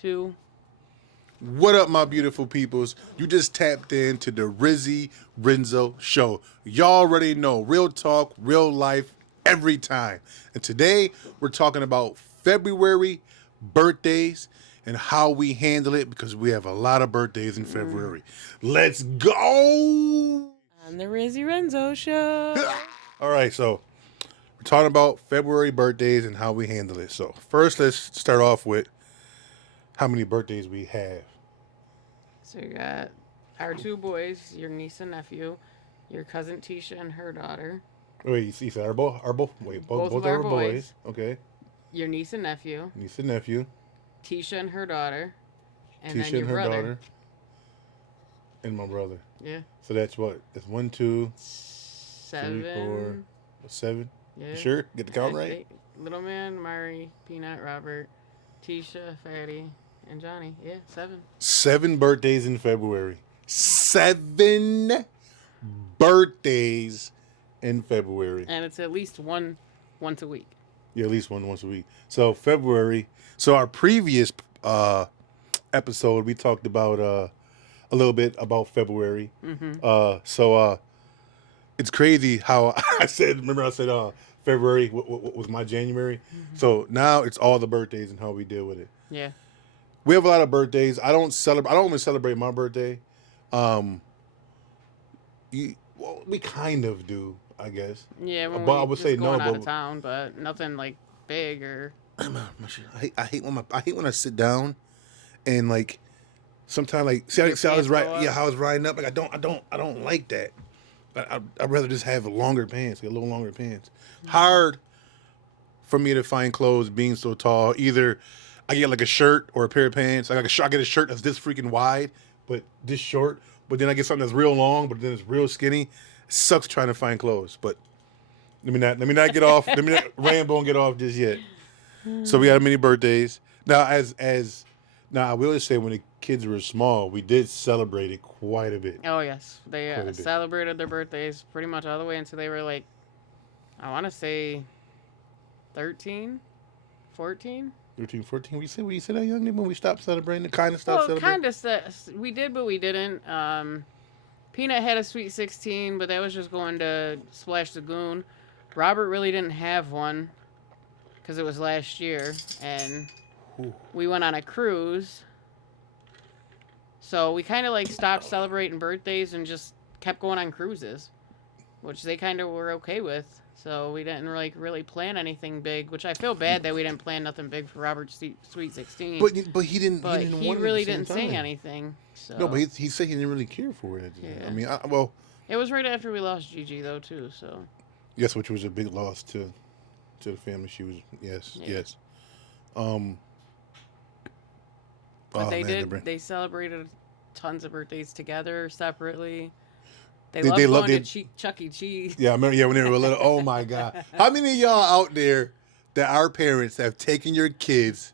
2. What up, my beautiful peoples? You just tapped into the Rizzy Renzo Show. Y'all already know real talk, real life, every time. And today we're talking about February birthdays and how we handle it because we have a lot of birthdays in February. Let's go! On the Rizzy Renzo Show. All right, so we're talking about February birthdays and how we handle it. So first, let's start off with how many birthdays we have. So you got our 2 boys, your niece and nephew, your cousin Tisha and her daughter, Wait, you said wait, both both of of our our boys, boys. Okay, your niece and nephew, niece and nephew, Tisha and her daughter, and then Tisha your and her brother. daughter, and my brother. Yeah. So that's what? That's 1, 2, 7. 3, 4, 7. Yeah. You sure? Get the count I right? think Little Man, Mari, Peanut, Robert, Tisha, Fatty, and Johnny. Yeah, 7. 7 birthdays in February. 7 birthdays in February. And it's at least one once a week. Yeah, at least one once a week. So February. So our previous episode, we talked about a little bit about February. So it's crazy how I said. Remember, I said February what was my January. So now it's all the birthdays and how we deal with it. Yeah. We have a lot of birthdays. I don't even celebrate my birthday. We kind of do, I guess. Yeah, when But I we would just say going no, out but of town, but nothing like big or. I hate when I sit down and like sometimes like see how I was right how I was riding up like I don't like that. I'd rather just have longer pants, like a little longer pants. Hard for me to find clothes being so tall. Either I get like a shirt or a pair of pants. I get a shirt that's this freaking wide but this short. But then I get something that's real long but then it's real skinny. It sucks trying to find clothes. But let me not get off. Let me not ramble and get off just yet. So we had many birthdays. Now, I will say when the kids were small, we did celebrate it quite a bit. Oh yes, they Quite a bit. celebrated their birthdays pretty much all the way until they were like, I want to say, 13, 14. 13, 14. We said that young when we stopped celebrating. Kind of stopped Well, celebrating. kind of. We did, but we didn't. Peanut had a sweet 16, but that was just going to Splash Lagoon. Robert really didn't have one because it was last year, and we went on a cruise. So we kind of like stopped celebrating birthdays and just kept going on cruises, which they kind of were okay with. So we didn't like really plan anything big, which I feel bad that we didn't plan nothing big for Robert's Sweet 16. But he didn't. But he didn't he want really it at the didn't same say time. anything. So No, but he said he didn't really care for it. Yeah. I mean, it was right after we lost Gigi though too. So yes, which was a big loss to the family. She was yes. But Oh, they man, did. They celebrated tons of birthdays together, separately. They They- loved they going loved to Chuck E. Cheese. Yeah, I remember. Yeah, when they were little. Oh my God! How many of y'all out there that our parents have taken your kids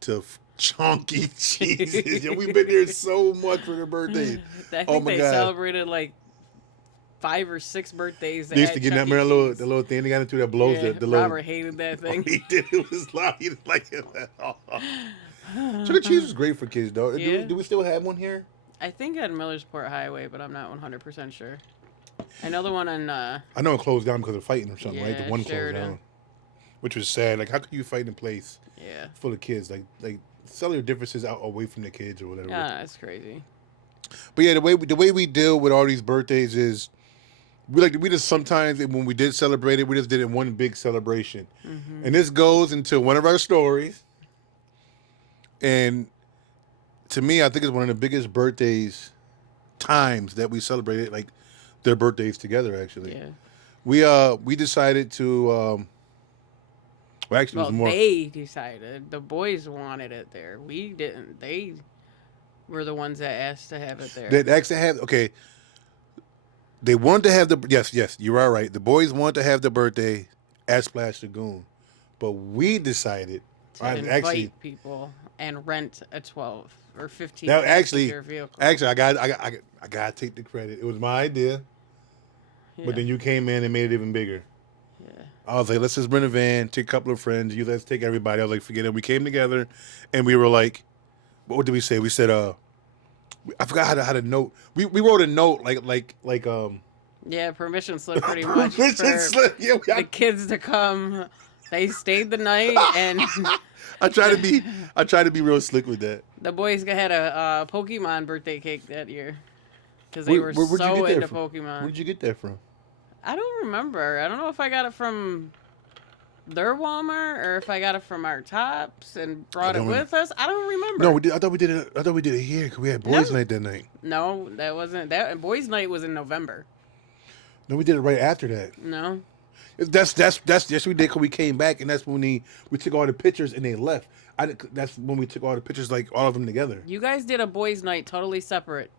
to Chunky Cheeses? Yeah, we've been there so much for their birthdays. I think Oh my they God! celebrated like 5 or 6 birthdays. They used to get Chuck that E. little Cheese. the little thing they got into that blows Yeah, the little. Robert hated that thing. He did. It was loud. He didn't like it at all. Chuck E. Cheese was great for kids, though. Yeah. Do we still have one here? I think at Millersport Highway, but I'm not 100% sure. Another one on. I know it closed down because of fighting or something, right? The Yeah, one Sheridan. closed down, which was sad. Like, how could you fight in a place Yeah. full of kids? Like sell your differences out away from the kids or whatever. Yeah, that's crazy. But yeah, the way we deal with all these birthdays is we just sometimes when we did celebrate it, we just did it in one big celebration, and this goes into one of our stories. And to me, I think it's one of the biggest birthdays times that we celebrated, like their birthdays together. Actually, Yeah. we decided to. Well, actually, it Well, was more. they decided. The boys wanted it there. We didn't. They were the ones that asked to have it there. They actually had okay. They wanted to have the yes, you are right. The boys wanted to have the birthday at Splash Lagoon, but we decided to invite people and rent a 12 or 15 Now, passenger vehicle. actually, I got to take the credit. It was my idea, Yeah. but then you came in and made it even bigger. Yeah. I was like, let's just rent a van, take a couple of friends. Let's take everybody. I was like, forget it. We came together, and we were like, what did we say? We said I forgot how to note. We wrote a note like Yeah, permission slip pretty much permission for slip. Yeah, the kids to come. They stayed the night, and I try to be real slick with that. the boys had a Pokemon birthday cake that year because they were Where'd you so get that into from? Pokemon. Where'd you get that from? I don't remember. I don't know if I got it from their Walmart or if I got it from our Tops and brought it with us. I don't remember. No, we did. I thought we did it here because we had boys' night that night. No, that wasn't that. Boys' night was in November. No, we did it right after that. No. That's yes we did because we came back and that's when we took all the pictures and they left. That's when we took all the pictures, like all of them together. You guys did a boys' night totally separate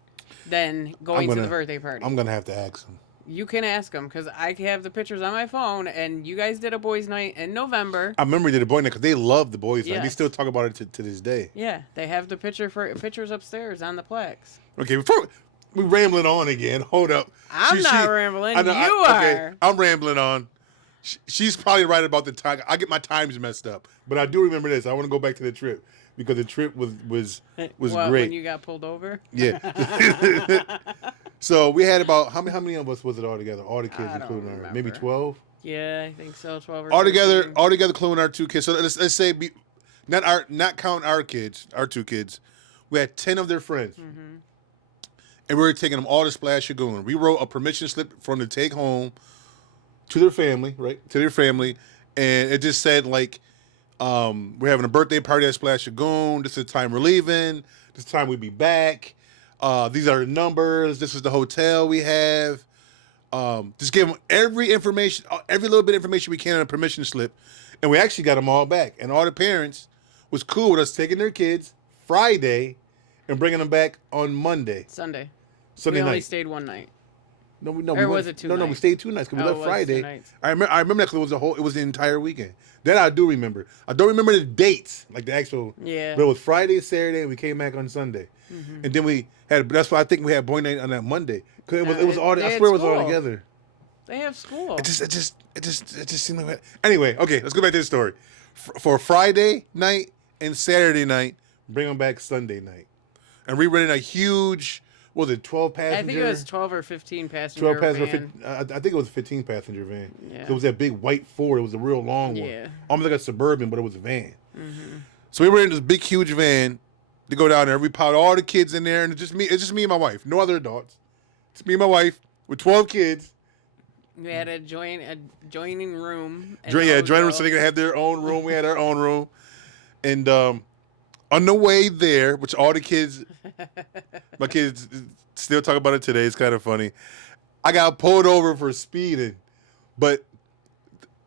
than going to the birthday party. I'm gonna have to ask them. You can ask them because I have the pictures on my phone, and you guys did a boys' night in November. I remember we did a boy night because they love the boys' night. They Yes. still talk about it to this day. Yeah, they have the pictures upstairs on the plaques. Okay, before we rambling on again. Hold up. I'm not rambling. You okay, are. I'm rambling on. She's probably right about the time. I get my times messed up, but I do remember this. I want to go back to the trip because the trip was What, great. When you got pulled over? Yeah. So we had about how many of us was it all together? All the kids, I don't including our remember. maybe 12. Yeah, I think so. 12 or All together, 13. including our 2 kids. So let's say not count our kids, our 2 kids. We had 10 of their friends, and we were taking them all to Splash Lagoon. We wrote a permission slip for them to take home to their family, right? To their family, and it just said like, we're having a birthday party at Splash Lagoon. This is the time we're leaving. This time we'll be back. These are the numbers. This is the hotel we have. Just give them every information, every little bit of information we can on a permission slip. And we actually got them all back. And all the parents was cool with us taking their kids Friday and bringing them back on Monday. Sunday Sunday we night. only stayed one night. No, Or was it 2 No, nights? we stayed 2 nights because we Oh, left it was 2 Friday. nights. I remember that because it was the entire weekend. That I do remember. I don't remember the dates, like the actual. Yeah. But it was Friday, Saturday, and we came back on Sunday. And then we had. That's why I think we had boy night on that Monday because it was all. they I had swear it was all school. together. They have school. It just seemed like that. Anyway, okay, let's go back to the story. For Friday night and Saturday night, bring them back Sunday night, and we rented a huge. What was it 12 passenger? I think it was 12 or 15 passenger 12 passenger. van. I think it was a 15 passenger van. Yeah. So it was that big white Ford. It was a real long one. Yeah. Almost like a Suburban, but it was a van. So we were in this big, huge van to go down there. We piled all the kids in there, and it's just me and my wife. No other adults. It's me and my wife with 12 kids. We had a joining room. in Joining the room hotel. so they could have their own room. We had our own room. And on the way there, which all the kids, my kids still talk about it today. It's kind of funny. I got pulled over for speeding. But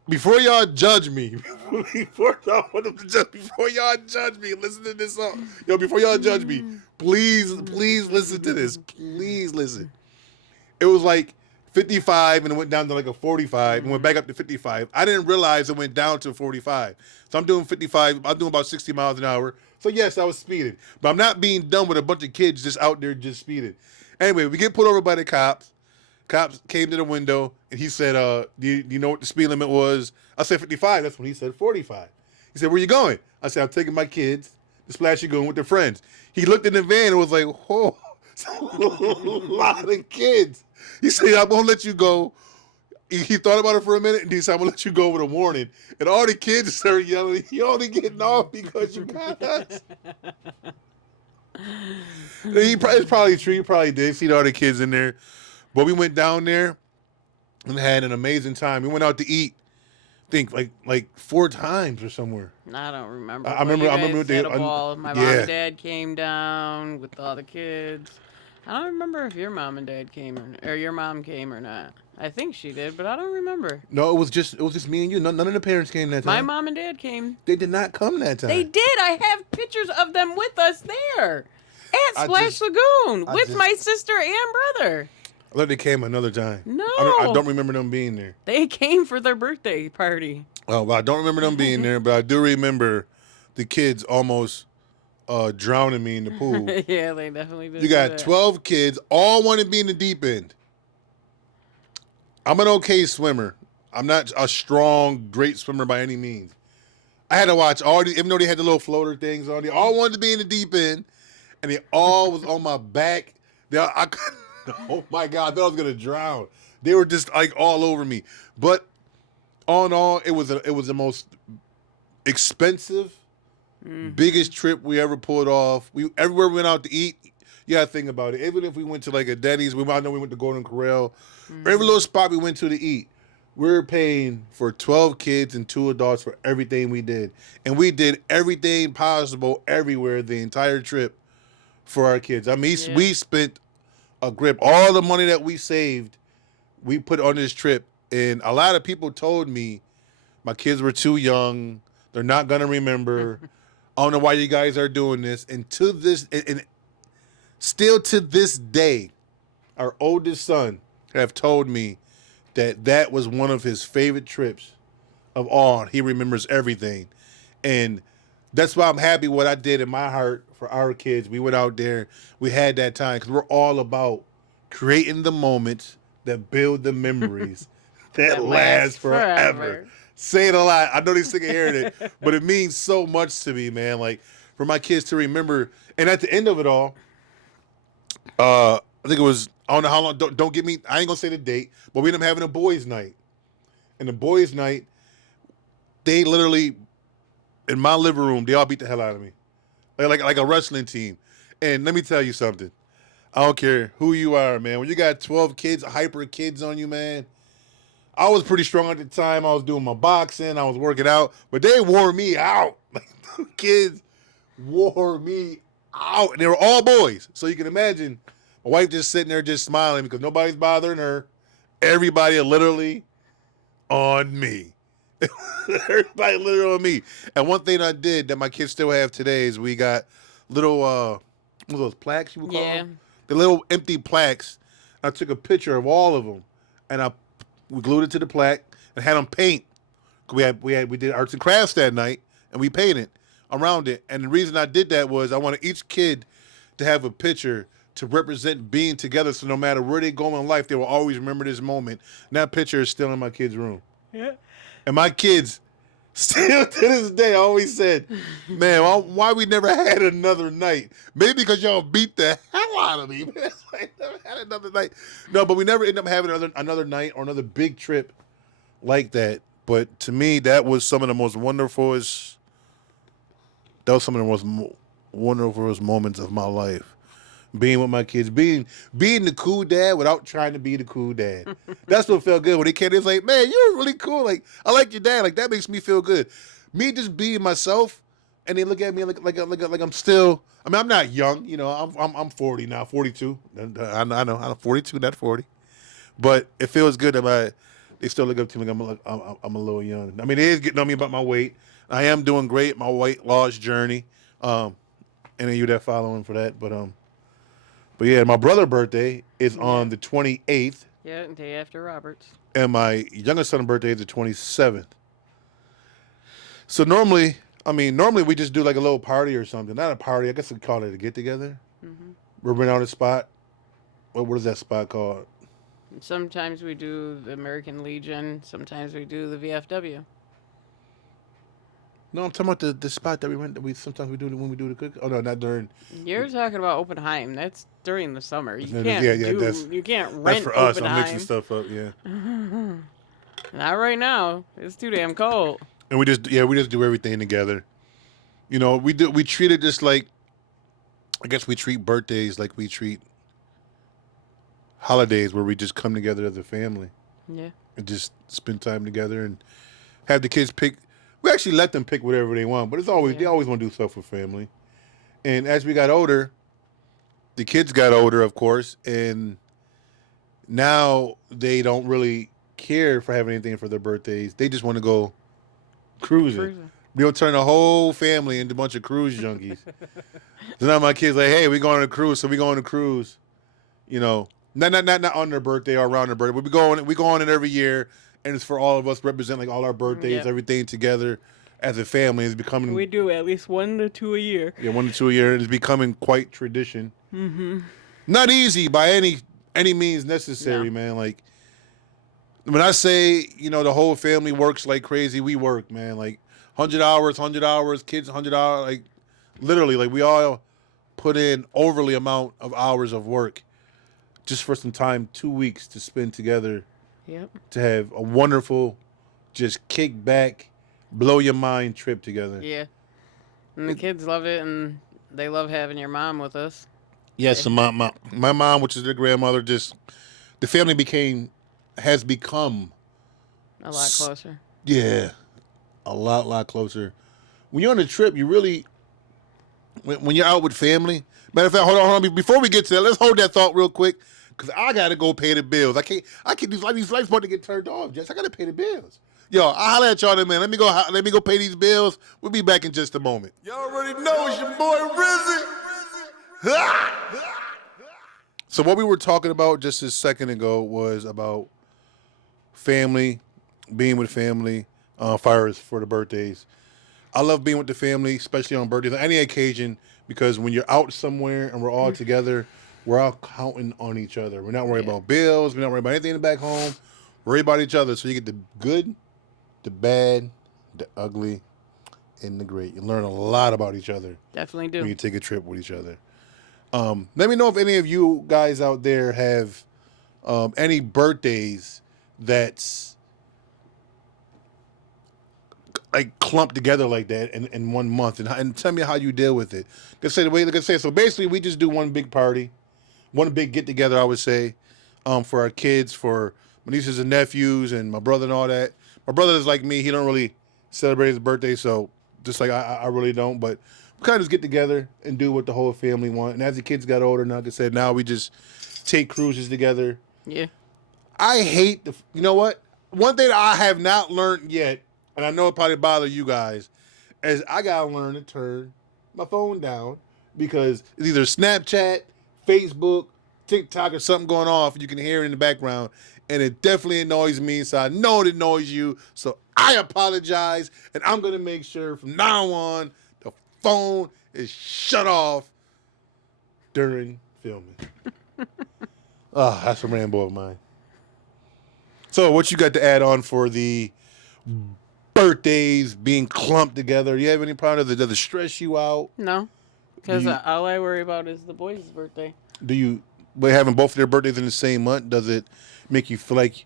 before y'all judge me, before y'all judge me, listen to this song. Yo, before y'all judge me, please listen to this. Please listen. It was like 55 and it went down to like a 45 and went back up to 55. I didn't realize it went down to 45. So I'm doing 55. I'm doing about 60 miles an hour. So yes, I was speeding. But I'm not being done with a bunch of kids just out there just speeding. Anyway, we get pulled over by the cops. Cops came to the window and he said, do you know what the speed limit was? I said 55. That's when he said 45. He said, where you going? I said, I'm taking my kids to Splash Lagoon with their friends. He looked in the van and was like, whoa, it's a lot of kids. He said, I'm going to let you go. He thought about it for a minute and he said, I'm going to let you go with a warning. And all the kids started yelling, you're only getting off because you got us. It's probably true. He probably did see all the kids in there. But we went down there and had an amazing time. We went out to eat, I think like 4 times or somewhere. I don't remember. I remember had a ball. My mom and dad came down with all the kids. I don't remember if your mom and dad came or your mom came or not. I think she did, but I don't remember. No, it was just me and you. None of the parents came that time. My mom and dad came. They did not come that time. They did. I have pictures of them with us there at Splash Lagoon with my sister and brother. I thought they came another time. No. I don't remember them being there. They came for their birthday party. Oh, well, I don't remember them being there, but I do remember the kids almost drowning me in the pool. Yeah, they definitely did. You got 12 kids, all want to be in the deep end. I'm an okay swimmer. I'm not a strong, great swimmer by any means. I had to watch all these, even though they had the little floater things on, they all wanted to be in the deep end. and they all was on my back. I couldn't, oh my God, I thought I was gonna drown. They were just like all over me. But all in all, it was the most expensive, biggest trip we ever pulled off. We everywhere we went out to eat. You gotta think about it. Even if we went to like a Denny's, I know we went to Golden Corral. Every little spot we went to eat, we were paying for 12 kids and 2 adults for everything we did. And we did everything possible everywhere the entire trip for our kids. I mean, we spent a grip. All the money that we saved, we put on this trip. And a lot of people told me my kids were too young. They're not going to remember. I don't know why you guys are doing this. And to this, and still to this day, our oldest son have told me that was one of his favorite trips of all. He remembers everything. And that's why I'm happy what I did in my heart for our kids. We went out there. We had that time because we're all about creating the moments that build the memories that last forever. Say it a lot. I know they're sick of hearing it, but it means so much to me, man. Like, for my kids to remember. And at the end of it all, I think it was, I don't know how long, don't get me, I ain't going to say the date, but we ended up having a boys' night. And the boys' night, they literally, in my living room, they all beat the hell out of me. Like a wrestling team. And let me tell you something. I don't care who you are, man. When you got 12 kids, hyper kids on you, man, I was pretty strong at the time. I was doing my boxing. I was working out. But they wore me out. Like, the kids wore me out. And they were all boys. So you can imagine my wife just sitting there just smiling because nobody's bothering her. Everybody literally on me. Everybody literally on me. And one thing I did that my kids still have today is we got little, what are those plaques you would call them? The little empty plaques. I took a picture of all of them. And we glued it to the plaque and had them paint. We did arts and crafts that night, and we painted around it. And the reason I did that was I wanted each kid to have a picture to represent being together, so no matter where they go in life, they will always remember this moment. And that picture is still in my kids' room. Yeah. And my kids, still to this day, always said, man, why we never had another night? Maybe because y'all beat the hell out of me. I never had another night. No, but we never ended up having another night or another big trip like that. But to me, that was some of the most wonderfulest moments of my life. Being with my kids, being the cool dad without trying to be the cool dad. That's what felt good when they came. It's like, man, you're really cool. Like, I like your dad. Like, that makes me feel good. Me just being myself, and they look at me like I'm still. I mean, I'm not young. You know, I'm 40 now, 42. I know I'm 42, not 40. But it feels good that they still look up to me like I'm a little young. I mean, it is getting on me about my weight. I am doing great. My weight loss journey. And then you that following for that, But yeah, my brother's birthday is on the 28th. Yeah, day after Robert's. And my youngest son's birthday is the 27th. So normally we just do like a little party or something. Not a party, I guess we'd call it a get-together. Mm-hmm. We're renting out a spot. What is that spot called? Sometimes we do the American Legion. Sometimes we do the VFW. No, I'm talking about the spot that we rent. Sometimes we do when we do the cook. Oh no, not during. You're talking about Oppenheim. That's during the summer. You can't you can't rent. That's for us. Oppenheim. I'm mixing stuff up. Yeah. Not right now. It's too damn cold. And we just do everything together. You know, we treat it just like, I guess we treat birthdays like we treat holidays, where we just come together as a family. Yeah. And just spend time together and have the kids pick. We actually let them pick whatever they want, but they always want to do stuff for family. And as we got older, the kids got older, of course, and now they don't really care for having anything for their birthdays. They just want to go cruising. We'll turn the whole family into a bunch of cruise junkies. So now my kids like, hey, we going on a cruise, so we go on a cruise. You know, not on their birthday or around their birthday, but we go on it every year. And it's for all of us, represent like all our birthdays, everything together as a family. It's becoming. We do at least 1 to 2 a year. Yeah, 1 to 2 a year. It's becoming quite tradition. Mm-hmm. Not easy by any means necessary, man. Like, when I say, you know, the whole family works like crazy, we work, man. Like 100 hours, kids 100 hours, like literally, like we all put in overly amount of hours of work just for some time, 2 weeks to spend together. Yep. To have a wonderful, just kick back, blow your mind trip together. Yeah. And the kids love it, and they love having your mom with us. Yes, and my mom, which is their grandmother, just the family has become a lot closer. Yeah, a lot closer. When you're on a trip, you really, when you're out with family. Matter of fact, hold on. Before we get to that, let's hold that thought real quick, because I gotta go pay the bills. I can't. These lights about to get turned off. Jess, I gotta pay the bills. Yo, I'll holler at y'all in a minute. Let me go pay these bills. We'll be back in just a moment. Y'all already know it's your boy Rizzy. So what we were talking about just a second ago was about family, being with family, fires for the birthdays. I love being with the family, especially on birthdays, on any occasion, because when you're out somewhere and we're all together, we're all counting on each other. We're not worried about bills. We're not worried about anything back home. We're worried about each other. So you get the good, the bad, the ugly, and the great. You learn a lot about each other. Definitely do. When you take a trip with each other. Let me know if any of you guys out there have any birthdays that's like clumped together like that in 1 month, and tell me how you deal with it. So basically we just do one big party, one big get together, I would say, for our kids, for my nieces and nephews and my brother and all that. My brother is like me, he don't really celebrate his birthday, so just like I really don't, but we kind of just get together and do what the whole family want. And as the kids got older, like I said, now we just take cruises together. Yeah. I hate you know what? One thing that I have not learned yet, and I know it probably bothers you guys, is I gotta learn to turn my phone down, because it's either Snapchat, Facebook, TikTok, or something going off, and you can hear it in the background, and it definitely annoys me. So I know it annoys you. So I apologize, and I'm gonna make sure from now on the phone is shut off during filming. That's a ramble of mine. So what you got to add on for the birthdays being clumped together? Do you have any problem? Does it stress you out? No, because all I worry about is the boys' birthday. But having both of their birthdays in the same month, does it make you feel like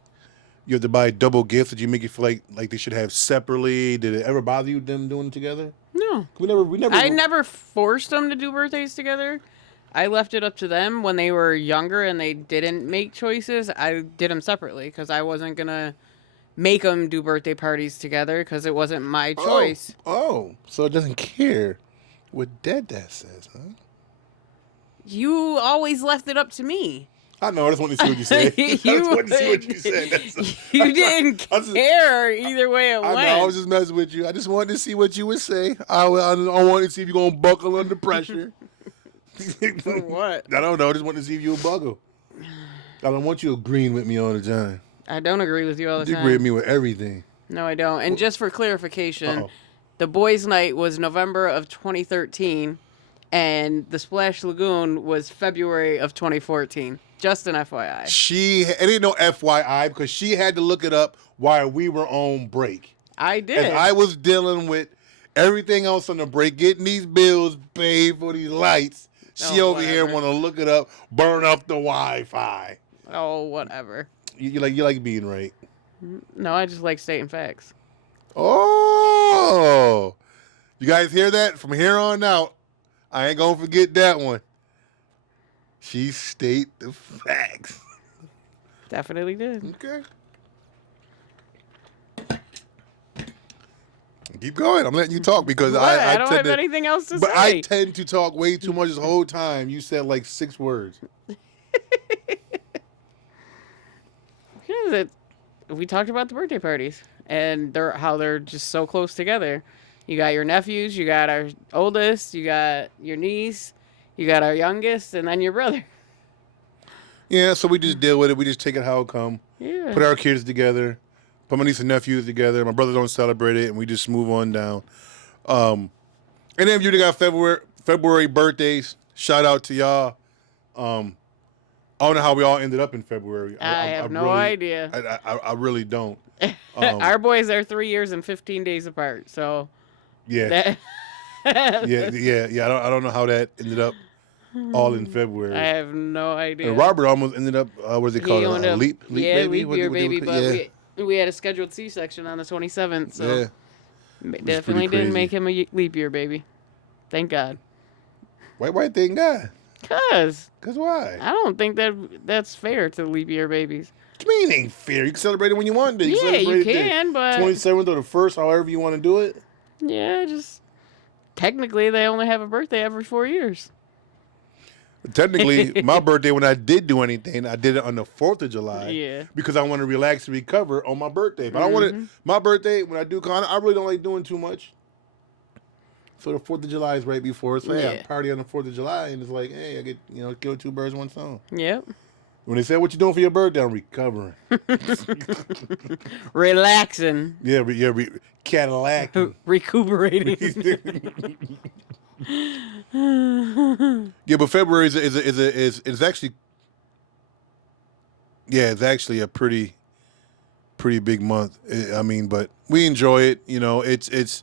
you have to buy double gifts? Did you make you feel like they should have separately? Did it ever bother you them doing it together? No. We never. I never forced them to do birthdays together. I left it up to them when they were younger and they didn't make choices. I did them separately because I wasn't going to make them do birthday parties together because it wasn't my choice. Oh, so it doesn't care what Dad says, huh? You always left it up to me. I know. I just wanted to see what you said. I just wanted to see what you said. You didn't care either way it went. I know. I was just messing with you. I just wanted to see what you would say. I wanted to see if you're going to buckle under pressure. For what? I don't know. I just wanted to see if you would buckle. I don't want you agreeing with me all the time. I don't agree with you all the time. You agree with me with everything. No, I don't. And just for clarification, the boys' night was November of 2013, and the Splash Lagoon was February of 2014. Just an FYI. It didn't know FYI because she had to look it up while we were on break. I did. And I was dealing with everything else on the break, getting these bills paid for these lights. She over here want to look it up, burn up the Wi-Fi. Oh, whatever. You like being right. No, I just like stating facts. Oh, you guys hear that? From here on out, I ain't gonna forget that one. She state the facts. Definitely did. Okay. Keep going. I'm letting you talk because I don't have anything else to say. But I tend to talk way too much this whole time. You said like 6 words. We talked about the birthday parties and how they're just so close together. You got your nephews, you got our oldest, you got your niece, you got our youngest, and then your brother. Yeah, so we just deal with it. We just take it how it come. Yeah. Put our kids together. Put my niece and nephews together. My brother don't celebrate it, and we just move on down. Any of you that got February birthdays, shout out to y'all. I don't know how we all ended up in February. I have no idea. I really don't. Our boys are 3 years and 15 days apart, so yeah, yeah. I don't know how that ended up. all in February. I have no idea. And Robert almost ended up, what is it called? A leap baby? Leap year baby, but we had a scheduled C-section on the 27th, so definitely didn't make him a leap year baby. Thank God. Why thank God? Cause why? I don't think that's fair to leap year babies. What do you mean ain't fair? You can celebrate it when you want to. You can, but 27th or the 1st, however you want to do it. Yeah, just technically they only have a birthday every 4 years. Technically, my birthday, when I did do anything, I did it on the 4th of July. Yeah. Because I want to relax and recover on my birthday. But I wanted my birthday, when I do con, I really don't like doing too much. So the 4th of July is right before. So I party on the 4th of July, and it's like, hey, I get, kill two birds, one stone. Yep. When they say, what you doing for your birthday? I'm recovering. Relaxing. Yeah, Cadillac. Recuperating. Yeah, but February is actually, it's actually a pretty big month. I mean, but we enjoy it. It's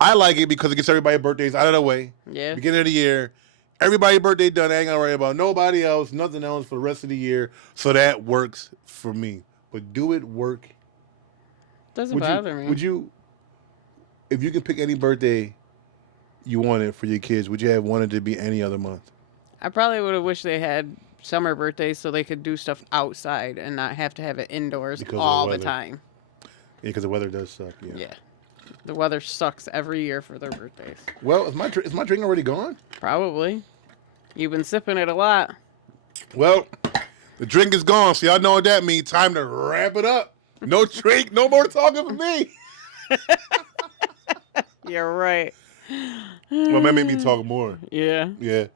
I like it because it gets everybody's birthdays out of the way. Yeah. Beginning of the year, everybody's birthday done. I ain't gonna worry about nobody else, nothing else for the rest of the year. So that works for me. But do it work? Doesn't bother me. Would you, if you could pick any birthday you wanted for your kids, would you have wanted to be any other month? I probably would have wished they had summer birthdays so they could do stuff outside and not have to have it indoors all the time. Yeah, because the weather does suck. Yeah. The weather sucks every year for their birthdays. Well, is my drink already gone? Probably. You've been sipping it a lot. Well, the drink is gone, so y'all know what that means. Time to wrap it up. No drink, no more talking for me. You're right. Well, that made me talk more. Yeah. Yeah.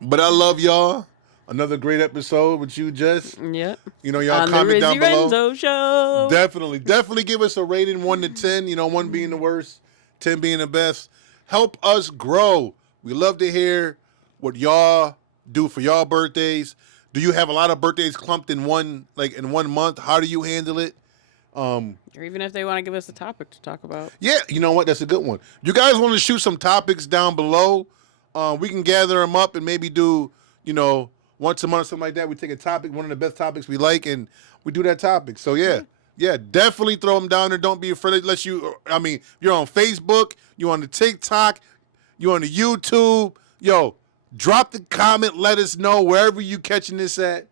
But I love y'all. Another great episode with you, Jess. Yep. Y'all on comment the down Rizzy below. Renzo Show. Definitely give us a rating 1 to 10. 1 being the worst, 10 being the best. Help us grow. We love to hear what y'all do for y'all birthdays. Do you have a lot of birthdays clumped in one month? How do you handle it? Or even if they want to give us a topic to talk about. Yeah, you know what? That's a good one. You guys want to shoot some topics down below? We can gather them up and maybe do, once a month or something like that. We take a topic, one of the best topics we like, and we do that topic. So, yeah, definitely throw them down there. Don't be afraid. You're on Facebook, you're on the TikTok, you're on the YouTube. Yo, drop the comment. Let us know wherever you catching this at.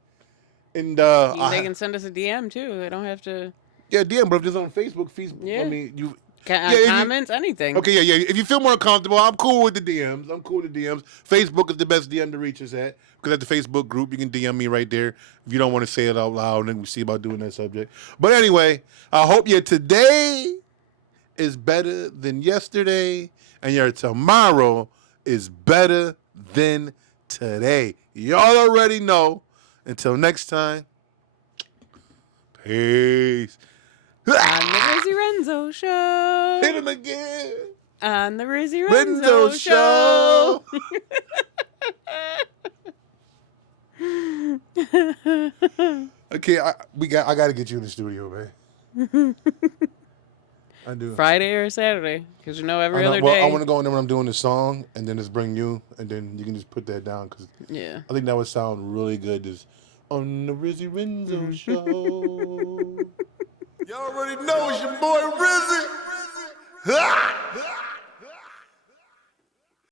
And they can send us a DM, too. They don't have to. Yeah, DM, but if it's on Facebook, yeah. I mean, you... comments, anything. Okay, yeah. If you feel more comfortable, I'm cool with the DMs. Facebook is the best DM to reach us at. Because at the Facebook group, you can DM me right there. If you don't want to say it out loud, and then we see about doing that subject. But anyway, I hope your today is better than yesterday, and your tomorrow is better than today. Y'all already know. Until next time, peace. On the Rizzy Renzo Show. Hit him again. On the Rizzy Renzo Show. Okay, I got to get you in the studio, man. I do. Friday or Saturday, because every other day. I want to go in there when I'm doing the song, and then just bring you, and then you can just put that down, because I think that would sound really good. Just on the Rizzy Renzo Show. You already know it's your boy Rizzy.